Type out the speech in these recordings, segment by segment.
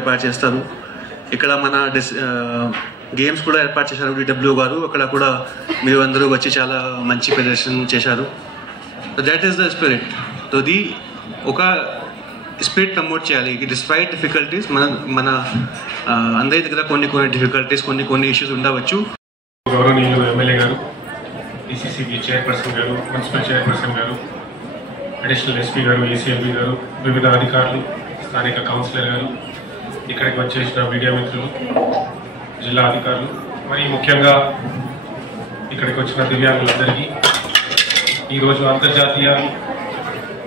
ఏర్పాటు చేస్తారు. ఇక్కడ మన గేమ్స్ కూడా ఏర్పాటు చేశారు DW గారు. అక్కడ కూడా మీరు అందరూ వచ్చి చాలా మంచి ప్రదర్శన చేశారు. That is the spirit. The ఒక స్పిరిట్ ప్రమోట్ చేయాలి. డిస్పైట్ డిఫికల్టీస్ మన అందరి దగ్గర కొన్ని డిఫికల్టీస్ కొన్ని ఇష్యూస్ ఉండవచ్చు. గౌరవనీయులు ఎమ్మెల్యే గారు, DCCB చైర్పర్సన్ గారు, మున్సిపల్ చైర్పర్సన్ గారు, అడిషనల్ SP గారు, ACLB గారు, వివిధ అధికారులు, స్థానిక కౌన్సిలర్ గారు, ఇక్కడికి వచ్చేసిన మీడియా మిత్రులు, జిల్లా అధికారులు, మరి ముఖ్యంగా ఇక్కడికి వచ్చిన దివ్యాంగులందరికీ ఈరోజు అంతర్జాతీయ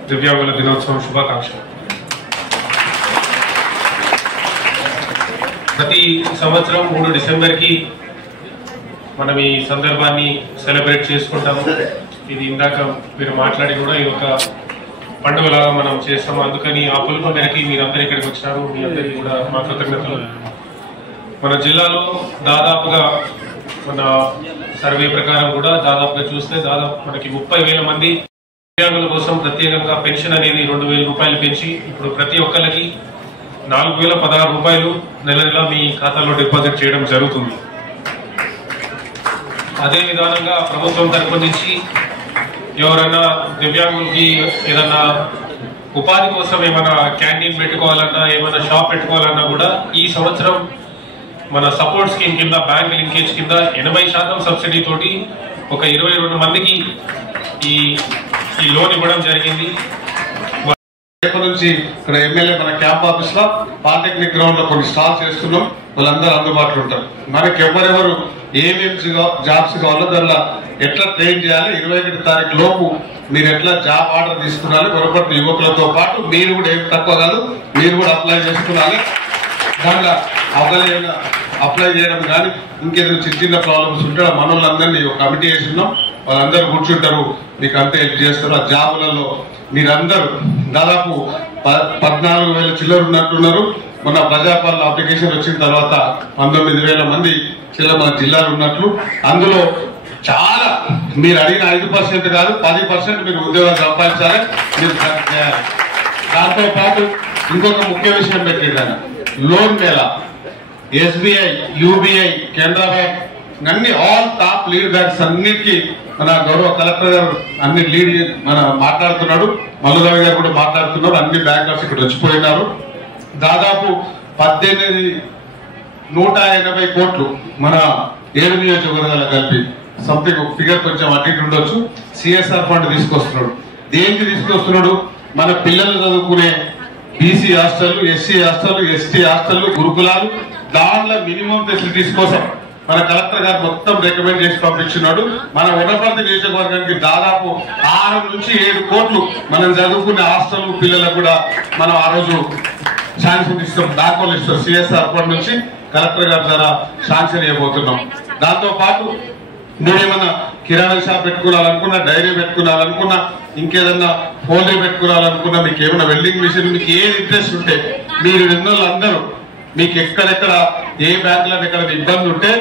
దివ్యాంగుల దినోత్సవం శుభాకాంక్షలు. ప్రతి సంవత్సరం 3 డిసెంబర్కి మనం ఈ సందర్భాన్ని సెలబ్రేట్ చేసుకుంటాము. ఇది ఇందాక మీరు మాట్లాడి కూడా ఇది ఒక పండుగలాగా మనం చేస్తాము. అందుకని ఆ పిలుపు మేరకి మీరందరూ ఇక్కడికి వచ్చినారు. మీ అందరికీ కూడా మా కృతజ్ఞతలు. మన జిల్లాలో దాదాపుగా మన సర్వే ప్రకారం కూడా దాదాపుగా చూస్తే మనకి 30,000 మంది దివ్యాంగుల కోసం ప్రత్యేకంగా పెన్షన్ అనేది 2,000 రూపాయలు పెంచి ఇప్పుడు ప్రతి ఒక్కరికి 4,016 రూపాయలు నెల నెల మీ ఖాతాలో డిపాజిట్ చేయడం జరుగుతుంది. అదే విధానంగా ప్రభుత్వం తరపు నుంచి ఎవరైనా దివ్యాంగులకి ఏదన్నా ఉపాధి కోసం ఏమైనా క్యాంటీన్ పెట్టుకోవాలన్నా, ఏమైనా షాప్ పెట్టుకోవాలన్నా కూడా ఈ సంవత్సరం మన సపోర్ట్ స్కీమ్ కింద, బ్యాంక్ లింకేజ్ కింద 80% సబ్సిడీ తోటి ఒక 22 మందికి ఈ లోన్ ఇవ్వడం జరిగింది. రేపు నుంచి ఇక్కడ ఎమ్మెల్యే మన క్యాంప్ ఆఫీస్ లో పాలిటెక్నిక్ గ్రౌండ్ లో కొన్ని స్టాల్స్ చేస్తున్నాం. వాళ్ళందరూ అందుబాటులో ఉంటారు. మనకి ఎవరెవరు ఏమేమి జాబ్స్ కావాలో దానిలో ఎట్లా ట్రైన్ చేయాలి, 21 తారీఖు లోపు మీరు ఎట్లా జాబ్ ఆర్డర్ తీసుకురాలి. పొరపాటు యువకులతో పాటు మీరు కూడా ఏం తక్కువ కాదు, మీరు కూడా అప్లై చేసుకురాలి. దాంట్లో అప్లై చేయడం కానీ ఇంకేదో చిన్న ప్రాబ్లమ్స్ ఉంటే మనోళ్ళందరినీ ఒక కమిటీ వేస్తున్నాం. వాళ్ళందరూ కూర్చుంటారు, మీకు అంతా హెల్ప్ చేస్తారు. ఆ జాబులలో మీరందరూ దాదాపు 14,000 చిల్లర ఉన్నట్టున్నారు. మొన్న ప్రజాపాలన అప్లికేషన్ వచ్చిన తర్వాత 19,000 మంది చిల్లర మన జిల్లాలో ఉన్నట్లు. అందులో చాలా మీరు అడిగిన 5% కాదు 10% మీరు ఉద్యోగాలు సంపాదించాలి. మీరు దాంతో పాటు ఇంకొక ముఖ్య విషయం పెట్టిండాను, లోన్ మేళా SBI, UBI, కెనరా బ్యాంక్ అన్ని ఆల్ టాప్ లీడ్ బ్యాంక్స్ అన్నిటికీ మన గౌరవ కలెక్టర్ గారు అన్ని లీడ్ మాట్లాడుతున్నాడు. మల్లురావు గారు కూడా మాట్లాడుతున్నారు. అన్ని బ్యాంకర్స్ ఇక్కడ వచ్చిపోయినారు. దాదాపు 180 కోట్లు మన 7 నియోజకవర్గాలు కలిపి సంథింగ్ ఒక ఫిగర్ కొంచెం అటు ఇటు ఉండొచ్చు. CSR ఫండ్ తీసుకొస్తున్నాడు. దేనికి తీసుకొస్తున్నాడు? మన పిల్లలు చదువుకునే BC hostel, SC hostel, ST hostel, గురుకులాలు, దాంట్లో మినిమం ఫెసిలిటీస్ కోసం మన కలెక్టర్ గారు మొత్తం రికమెండ్ చేసి పంపించున్నాడు. మన వనపర్తి నియోజకవర్గానికి దాదాపు 6 నుంచి 7 కోట్లు మనం చదువుకునే హాస్టల్ పిల్లలకు కూడా మనం ఆ రోజు శాంక్షన్ ఇస్తాం, దాఖలు ఇస్తాం. CSR ఫండ్ నుంచి కలెక్టర్ గారి ద్వారా శాంక్షన్ ఇవ్వబోతున్నాం. దాంతో పాటు మీరేమన్నా కిరాణా షాప్ పెట్టుకోవాలనుకున్నా, డైరీ పెట్టుకోవాలనుకున్నా, ఇంకేదన్నా పోల్ట్రీ పెట్టుకోవాలనుకున్నా, మీకు ఏమైనా వెల్డింగ్ మిషన్, మీకు ఏది ఇంట్రెస్ట్ ఉంటే మీరు అందరూ మీకు ఎక్కడెక్కడ ఏ బ్యాంకులో ఎక్కడ ఇబ్బంది ఉంటే,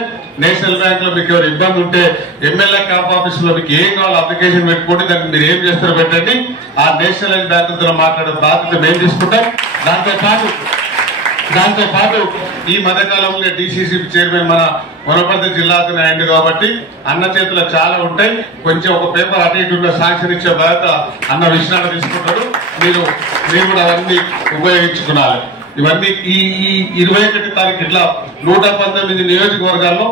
నేషనల్ బ్యాంక్ లో మీకు ఎవరు ఇబ్బంది ఉంటే ఎమ్మెల్యే క్యాంప్ ఆఫీస్ లో మీకు ఏం కావాలో అప్లికేషన్ పెట్టుకోండి. దాన్ని మీరు ఏం చేస్తారో పెట్టండి. ఆ నేషనల్ బ్యాంకులతో మాట్లాడే బాధ్యత మేము తీసుకుంటాం. దాంతో పాటు ఈ మధ్యకాలంలో DCCB చైర్మన్ మన వనపర్తి జిల్లాకు అయింది కాబట్టి అన్న చేతులు చాలా ఉంటాయి. కొంచెం ఒక పేపర్ అటు ఇటు శాంక్షన్ ఇచ్చే బాధ్యత అన్న విషయాన్ని తీసుకుంటాడు. మీరు కూడా అవన్నీ ఉపయోగించుకున్నారు. ఇవన్నీ ఈ 21 తారీఖు ఇట్లా 119 నియోజకవర్గాల్లో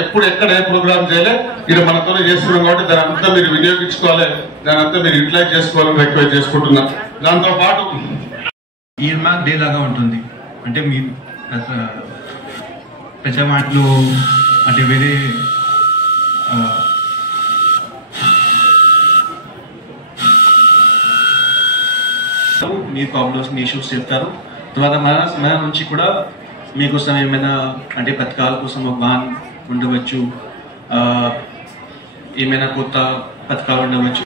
ఎప్పుడు ఎక్కడ ఏ ప్రోగ్రామ్ చేయలే ఇక్కడ మనతో చేస్తున్నాం కాబట్టి దాని అంతా మీరు వినియోగించుకోవాలి, దాని అంతా మీరు యూటిలైజ్ చేసుకోవాలని రిక్వెస్ట్ చేసుకుంటున్నాం. దాంతో పాటు ఈర్మార్క్ డే లాగా ఉంటుంది. అంటే మీరు ప్రజా మాటలు అంటే వేరే మీ ప్రాబ్లమ్స్, మీ ఇష్యూస్ చెప్తారు. తర్వాత మన నుంచి కూడా మీకోసం ఏమైనా అంటే పథకాల కోసం ఒక వాన్ ఉండవచ్చు, ఏమైనా కొత్త పథకాలు ఉండవచ్చు.